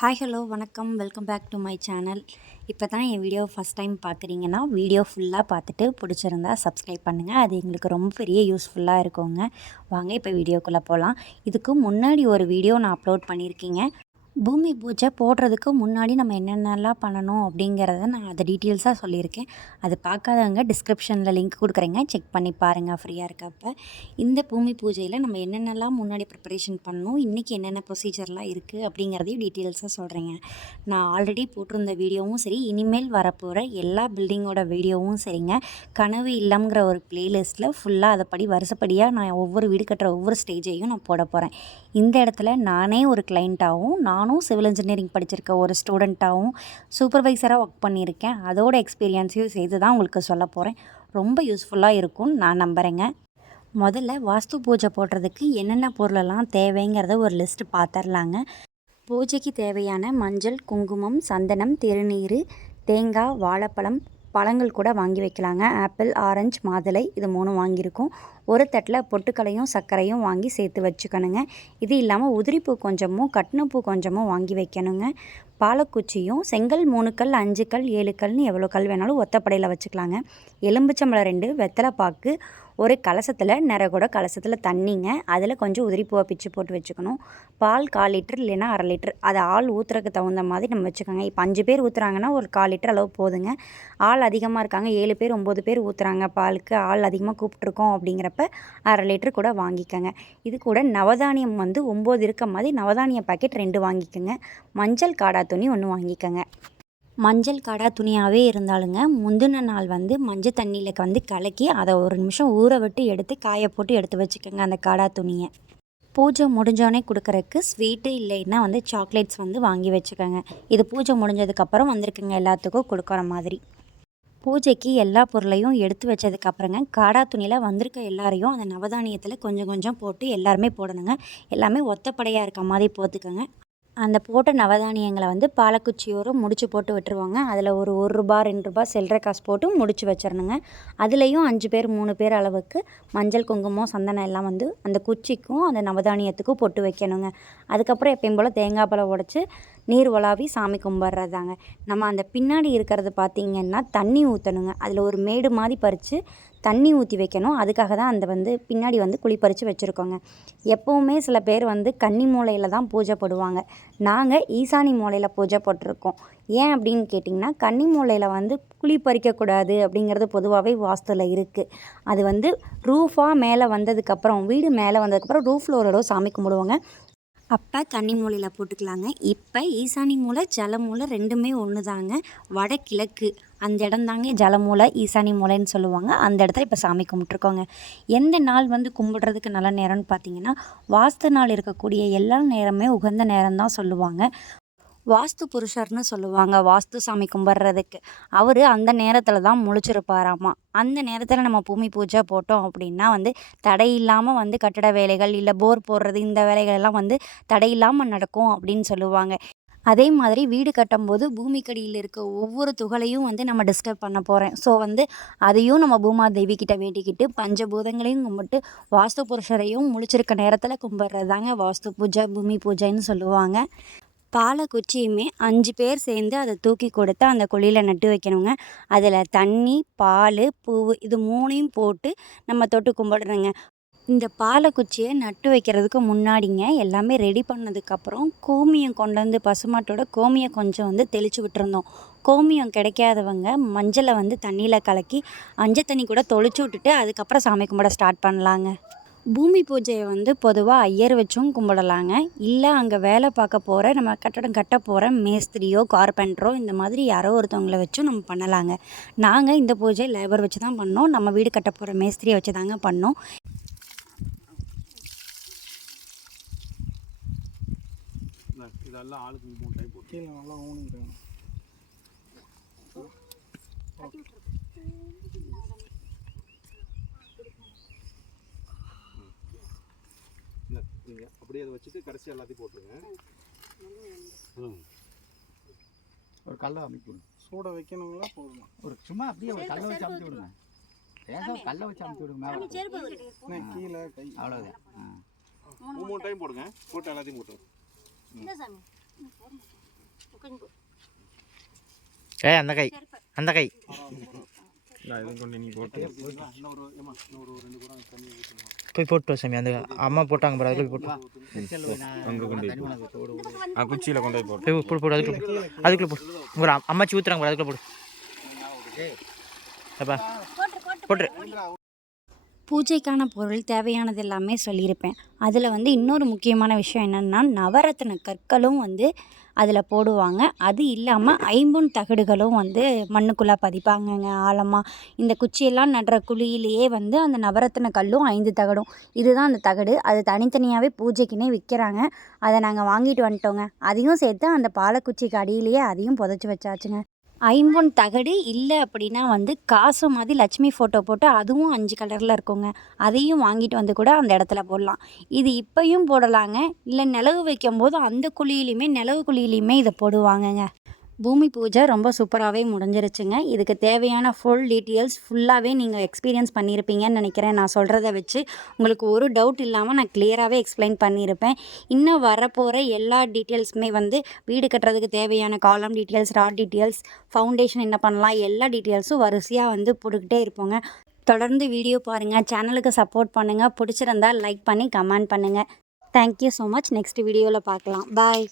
Hi hello வணக்கம் welcome back to my channel. இப்போ தான் என் வீடியோ ஃபஸ்ட் டைம் பார்க்குறீங்கன்னா வீடியோ ஃபுல்லாக பார்த்துட்டு பிடிச்சிருந்தா சப்ஸ்கிரைப் பண்ணுங்கள். அது எங்களுக்கு ரொம்ப பெரிய யூஸ்ஃபுல்லாக இருக்குங்க. வாங்க இப்போ வீடியோக்குள்ளே போகலாம். இதுக்கு முன்னாடி ஒரு வீடியோ நான் அப்லோட் பண்ணியிருக்கீங்க. பூமி பூஜை போடுறதுக்கு முன்னாடி நம்ம என்னென்னலாம் பண்ணணும் அப்படிங்கிறத நான் அதை டீட்டெயில்ஸாக சொல்லியிருக்கேன். அது பார்க்காதவங்க டிஸ்கிரிப்ஷனில் லிங்க் கொடுக்குறேங்க, செக் பண்ணி பாருங்கள் ஃப்ரீயாக இருக்கப்போ. இந்த பூமி பூஜையில் நம்ம என்னென்னலாம் முன்னாடி ப்ரிப்பரேஷன் பண்ணணும், இன்றைக்கி என்னென்ன ப்ரொசீஜர்லாம் இருக்குது அப்படிங்கிறதையும் டீட்டெயில்ஸாக சொல்கிறேங்க. நான் ஆல்ரெடி போட்டிருந்த வீடியோவும் சரி, இனிமேல் வரப்போகிற எல்லா பில்டிங்கோட வீடியோவும் சரிங்க, கனவு இல்லம்ங்கிற ஒரு ப்ளேலிஸ்ட்டில் ஃபுல்லாக அதைப்படி வருஷப்படியாக நான் ஒவ்வொரு வீடு கட்டுற ஒவ்வொரு ஸ்டேஜையும் நான் போட போகிறேன். இந்த இடத்துல நானே ஒரு கிளைண்ட்டாகவும் நானும் சிவில் இன்ஜினியரிங் படிச்சிருக்க ஒரு ஸ்டூடெண்ட்டாகவும் சூப்பர்வைசராக ஒர்க் பண்ணியிருக்கேன். அதோட எக்ஸ்பீரியன்ஸையும் சேர்த்து தான் உங்களுக்கு சொல்ல போகிறேன். ரொம்ப யூஸ்ஃபுல்லாக இருக்கும்னு நான் நம்புகிறேங்க. முதல்ல வாஸ்து பூஜை போடுறதுக்கு என்னென்ன பொருளெல்லாம் தேவைங்கிறத ஒரு லிஸ்ட்டு பார்த்துர்லாங்க. பூஜைக்கு தேவையான மஞ்சள், குங்குமம், சந்தனம், திருநீர், தேங்காய், வாழைப்பழம், பழங்கள் கூட வாங்கி வைக்கலாங்க. ஆப்பிள், ஆரஞ்சு, மாதுளை இது 3 வாங்கியிருக்கோம். ஒரு தட்டில் பொட்டுக்களையும் சர்க்கரையும் வாங்கி சேர்த்து வச்சுக்கணுங்க. இது இல்லாமல் உதிரிப்பூ கொஞ்சமும் கட்டினப்பூ கொஞ்சமும் வாங்கி வைக்கணுங்க. பாலக்குச்சியும் செங்கல் 3 கல், 5 கல், 7 கல்னு எவ்வளோ கல் வேணாலும் ஒத்தப்படையில் வச்சுக்கலாங்க. எலும்பிச்சம்பழம் 2, வெத்தலை பாக்கு, ஒரு கலசத்தில் நிறகுட கலசத்தில் தண்ணிங்க, அதில் கொஞ்சம் உதிரிப்பூவை பிச்சு போட்டு வச்சுக்கணும். பால் 1/4 லிட்டர் இல்லைன்னா 1/2 லிட்டர், அதை ஆள் ஊற்றுறதுக்கு தகுந்த மாதிரி நம்ம வச்சுக்கோங்க. இப்போ 5 பேர் ஊற்றுறாங்கன்னா ஒரு 1/4 லிட்டர் அளவு போதுங்க. ஆள் அதிகமாக இருக்காங்க, 7 பேர் 9 பேர் ஊற்றுறாங்க, பாலுக்கு ஆள் அதிகமாக கூப்பிட்ருக்கோம் அப்படிங்கிறப்ப 1/2 லிட்டர் கூட வாங்கிக்கோங்க. இது கூட நவதானியம் 9 இருக்க மாதிரி நவதானிய பாக்கெட் 2 வாங்கிக்கோங்க. மஞ்சள் காடா துணி 1 வாங்கிக்கோங்க. மஞ்சள் காடா துணியாகவே இருந்தாலுங்க, முந்தின நாள் மஞ்சள் தண்ணியில் கலக்கி அதை ஒரு நிமிஷம் ஊற விட்டு எடுத்து காய போட்டு எடுத்து வச்சுக்கோங்க அந்த காடா துணியை. பூஜை முடிஞ்சோடனே கொடுக்குறக்கு ஸ்வீட்டு இல்லைன்னா சாக்லேட்ஸ் வாங்கி வச்சுக்கோங்க. இது பூஜை முடிஞ்சதுக்கப்புறம் வந்திருக்குங்க எல்லாத்துக்கும் கொடுக்குற மாதிரி. பூஜைக்கு எல்லா பொருளையும் எடுத்து வச்சதுக்கப்புறங்க காடா துணியில் வந்திருக்க எல்லாரையும் அந்த நவதானியத்தில் கொஞ்சம் கொஞ்சம் போட்டு எல்லாருமே போடணுங்க. எல்லாமே ஒத்தப்படையாக இருக்க மாதிரி போட்டுக்கோங்க. அந்த போட்ட நவதானியங்களை பாலக்குச்சியோரம் முடிச்சு போட்டு விட்டுருவாங்க. அதில் ஒரு ரூபா 2 ரூபா சில்லறை காசு போட்டு முடிச்சு வச்சிடணுங்க. அதுலேயும் 5 பேர் 3 பேர் அளவுக்கு மஞ்சள், குங்குமம், சந்தனம் எல்லாம் அந்த குச்சிக்கும் அந்த நவதானியத்துக்கும் பொட்டு வைக்கணுங்க. அதுக்கப்புறம் எப்பயும் போல் தேங்காய் பழம் உடச்சி நீர் உலாவி சாமி கும்பிட்றதாங்க. நம்ம அந்த பின்னாடி இருக்கிறது பார்த்திங்கன்னா தண்ணி ஊற்றணுங்க. அதில் ஒரு மேடு மாதிரி பறித்து தண்ணி ஊற்றி வைக்கணும். அதுக்காக தான் அந்த பின்னாடி குழி பறித்து வச்சுருக்கோங்க. எப்போவுமே சில பேர் கன்னி மூலையில் தான் பூஜை போடுவாங்க. நாங்கள் ஈசானி மூலையில் பூஜை போட்டிருக்கோம். ஏன் அப்படின்னு கேட்டிங்கன்னா, கன்னி மூலையில் குழி பறிக்கக்கூடாது அப்படிங்கிறது பொதுவாகவே வாஸ்துவில் இருக்குது. அது ரூஃபாக மேலே வந்ததுக்கப்புறம், வீடு மேலே வந்ததுக்கப்புறம் ரூஃபில் ஒரு தடவை சாமி கும்பிடுவாங்க. அப்போ கன்னி மூலையில் போட்டுக்கலாங்க. இப்போ ஈசானி மூலை, ஜல மூலை 2மே ஒன்று தாங்க. வடகிழக்கு அந்த இடம் தாங்க ஜல மூலை, ஈசானி மூலைன்னு சொல்லுவாங்க. அந்த இடத்துல இப்போ சாமி கும்பிட்ருக்கோங்க. எந்த நாள் கும்பிட்றதுக்கு நல்ல நேரம்னு பார்த்தீங்கன்னா, வாஸ்து நாள் இருக்கக்கூடிய எல்லா நேரமே உகந்த நேரம் தான் சொல்லுவாங்க. வாஸ்து புருஷர்னு சொல்லுவாங்க வாஸ்து சாமி கும்பிட்றதுக்கு. அவர் அந்த நேரத்தில் தான் முழிச்சிருப்பாராமா. அந்த நேரத்தில் நம்ம பூமி பூஜை போட்டோம் அப்படின்னா தடை இல்லாமல் கட்டட வேலைகள் இல்லை போர் போடுறது இந்த வேலைகள் எல்லாம் தடை இல்லாமல் நடக்கும் அப்படின்னு சொல்லுவாங்க. அதே மாதிரி வீடு கட்டும்போது பூமிக்கடியில் இருக்க ஒவ்வொரு துகளையும் நம்ம டிஸ்டர்ப் பண்ண போகிறேன். ஸோ அதையும் நம்ம பூமாதேவி கிட்ட வேண்டிக்கிட்டு பஞ்சபூதங்களையும் கும்பிட்டு வாஸ்து புருஷரையும் முழிச்சிருக்க நேரத்தில் கும்பிட்றது தாங்க வாஸ்து பூஜை, பூமி பூஜைன்னு சொல்லுவாங்க. பாலக்குச்சியுமே 5 பேர் சேர்ந்து அதை தூக்கி கொடுத்து அந்த குழியில் நட்டு வைக்கணுங்க. அதில் தண்ணி, பால், பூவு இது 3யும் போட்டு நம்ம தொட்டு கும்பிடுறோங்க. இந்த பாலக்குச்சியை நட்டு வைக்கிறதுக்கு முன்னாடிங்க எல்லாமே ரெடி பண்ணதுக்கப்புறம் கோமியம் கொண்டு பசுமாட்டோட கோமியம் கொஞ்சம் தெளித்து விட்டுருந்தோம். கோமியம் கிடைக்காதவங்க மஞ்சளை தண்ணியில் கலக்கி மஞ்சள் தண்ணி கூட தொளிச்சு விட்டுட்டு அதுக்கப்புறம் சாமி கும்பிட ஸ்டார்ட் பண்ணலாங்க. பூமி பூஜையை பொதுவாக ஐயர் வச்சும் கும்பிடலாங்க. இல்லை அங்கே வேலை பார்க்க போகிற நம்ம கட்டடம் கட்ட போகிற மேஸ்திரியோ கார்பெண்டரோ இந்த மாதிரி யாரோ ஒருத்தவங்களை வச்சும் நம்ம பண்ணலாங்க. நாங்கள் இந்த பூஜை லேபர் வச்சு தான் பண்ணோம். நம்ம வீடு கட்ட போகிற மேஸ்திரியை வச்சு தாங்க பண்ணோம். இதெல்லாம் ஆளுக்கு 3 டைம் போட்டு கீழே நல்லா ஊனிக்கிறேன். நீங்கள் அப்படியே அதை வச்சுட்டு கடைசி எல்லாத்தையும் போட்டுருங்க. ஒரு கல்லை அமைக்க விடுங்க. சூட வைக்கணுங்களா போதுமா? ஒரு சும்மா அப்படியே ஒரு கல்லை வச்சு அமைச்சு விடுங்க. ஏதாவது கல்லை வச்சு அமைச்சு விடுங்க. மேலே கீழே கை அவ்வளோதான். 3 டைம் போடுங்க. போட்டு எல்லாத்தையும் போட்டுருங்க. அந்த கை அந்த கை போய் போட்டு வா சாமி. அந்த அம்மா போட்டாங்க பாரு, அதுக்குள்ள போட்டு குச்சியில் கொண்டு போய் போய் போட்டு போட்டு அதுக்குள்ள போட்டு ஒரு அம்மாச்சி ஊற்றுறாங்க பாரு, அதுக்குள்ள போட்டு அப்பா போட்டுரு. பூஜைக்கான பொருள் தேவையானது எல்லாமே சொல்லியிருப்பேன். அதில் வந்து இன்னொரு முக்கியமான விஷயம் என்னென்னா நவரத்தின கற்களும் வந்து அதில் போடுவாங்க. அது இல்லாமல் ஐம்பொன் தகடுகளும் வந்து மண்ணுக்குள்ளே பதிப்பாங்கங்க ஆழமாக. இந்த குச்சியெல்லாம் நடுற குழியிலேயே வந்து அந்த நவரத்தின கல்லும் 5 தகடும், இதுதான் அந்த தகடு. அது தனித்தனியாகவே பூஜைக்குன்னே விற்கிறாங்க. அதை நாங்கள் வாங்கிட்டு வந்துட்டோங்க. அதையும் சேர்த்து அந்த பாலக்குச்சிக்கு அடியிலேயே அதையும் புதைச்சி வச்சாச்சுங்க. ஐம்பொன் தகடு இல்லை அப்படின்னா வந்து காசு மாதிரி லட்சுமி ஃபோட்டோ போட்டு அதுவும் 5 கலரில் இருக்குங்க. அதையும் வாங்கிட்டு வந்து கூட அந்த இடத்துல போடலாம். இது இப்போயும் போடலாங்க. இல்லை நிலவு வைக்கும்போது அந்த குழியிலையுமே நிலவு குழியிலையுமே இதை போடுவாங்கங்க. பூமி பூஜை ரொம்ப சூப்பராகவே முடிஞ்சிருச்சுங்க. இதுக்கு தேவையான ஃபுல் டீட்டெயில்ஸ் ஃபுல்லாகவே நீங்கள் எக்ஸ்பீரியன்ஸ் பண்ணியிருப்பீங்கன்னு நினைக்கிறேன். நான் சொல்கிறத வச்சு உங்களுக்கு ஒரு டவுட் இல்லாமல் நான் கிளியராகவே எக்ஸ்பிளைன் பண்ணியிருப்பேன். இன்னும் வரப்போகிற எல்லா டீட்டெயில்ஸுமே வந்து வீடு கட்டுறதுக்கு தேவையான காலம் டீட்டெயில்ஸ், ராட் டீட்டெயில்ஸ், ஃபவுண்டேஷன் என்ன பண்ணலாம், எல்லா டீட்டெயில்ஸும் வரிசையாக வந்து போட்டுக்கிட்டே இருப்போங்க. தொடர்ந்து வீடியோ பாருங்கள், சேனலுக்கு சப்போர்ட் பண்ணுங்கள். பிடிச்சிருந்தால் லைக் பண்ணி கமெண்ட் பண்ணுங்கள். Thank you so much. நெக்ஸ்ட் வீடியோவில் பார்க்கலாம். பாய்.